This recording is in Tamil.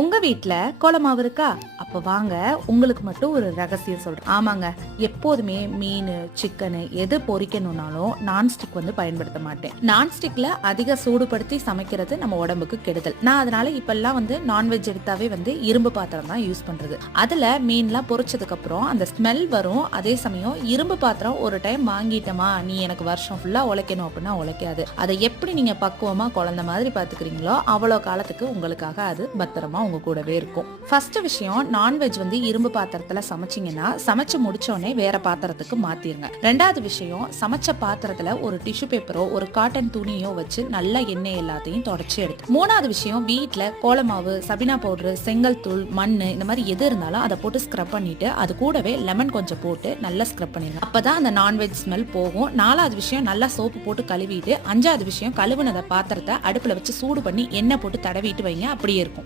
உங்க வீட்ல கோலமாவு இருக்கா? அப்ப வாங்க உங்களுக்கு மட்டும் ஒரு ரகசியம் சொல்றேன். ஆமாங்க, எப்போதுமே மீன், சிக்கன் எது பொரிக்கணும்னாலும் நான்ஸ்டிக் பயன்படுத்த மாட்டேன். நான்ஸ்டிக்ல அதிக சூடுபடுத்தி சமைக்கிறது நம்ம உடம்புக்கு கெடுதல். நான் அதனால இப்பெல்லாம் நான்வெஜ் எடுத்தாவே இரும்பு பாத்திரம் தான் யூஸ் பண்றது. அதுல மீன்லாம் பொரிச்சதுக்கு அப்புறம் அந்த ஸ்மெல் வரும். அதே சமயம் இரும்பு பாத்திரம் ஒரு டைம் வாங்கிட்டோமா, நீ எனக்கு வருஷம் ஃபுல்லா உழைக்கணும் அப்படின்னா உழைக்காது. அதை எப்படி நீங்க பக்குவமா குழந்தை மாதிரி பாத்துக்கிறீங்களோ அவ்வளவு காலத்துக்கு உங்களுக்காக அது பத்திரமா உங்க கூடவே இருக்கும். ஃபர்ஸ்ட் விஷயம், நான்வெஜ் இரும்பு பாத்திரத்துல சமைச்சீங்கன்னா சமைச்சு முடிச்சோடனே வேற பாத்திரத்துக்கு மாத்திருங்க. ரெண்டாவது விஷயம், சமைச்ச பாத்திரத்துல ஒரு டிஷ்யூ பேப்பரோ ஒரு காட்டன் துணியோ வச்சு நல்லா எண்ணெய் எல்லாத்தையும் தொடச்சி எடுத்து. மூணாவது விஷயம், வீட்டுல கோலமாவு, சபினா பவுடர், செங்கல் தூள், மண்ணு இந்த மாதிரி எது இருந்தாலும் அதை போட்டு ஸ்க்ரப் பண்ணிட்டு அது கூடவே லெமன் கொஞ்சம் போட்டு நல்லா ஸ்க்ரப் பண்ணிருங்க. அப்பதான் அந்த நான்வெஜ் ஸ்மெல் போகும். நாலாவது விஷயம், நல்லா சோப்பு போட்டு கழுவிட்டு. அஞ்சாவது விஷயம், கழுவுனத பாத்திரத்தை அடுப்புல வச்சு சூடு பண்ணி எண்ணெய் போட்டு தடவிட்டு வைங்க, அப்படியே இருக்கும்.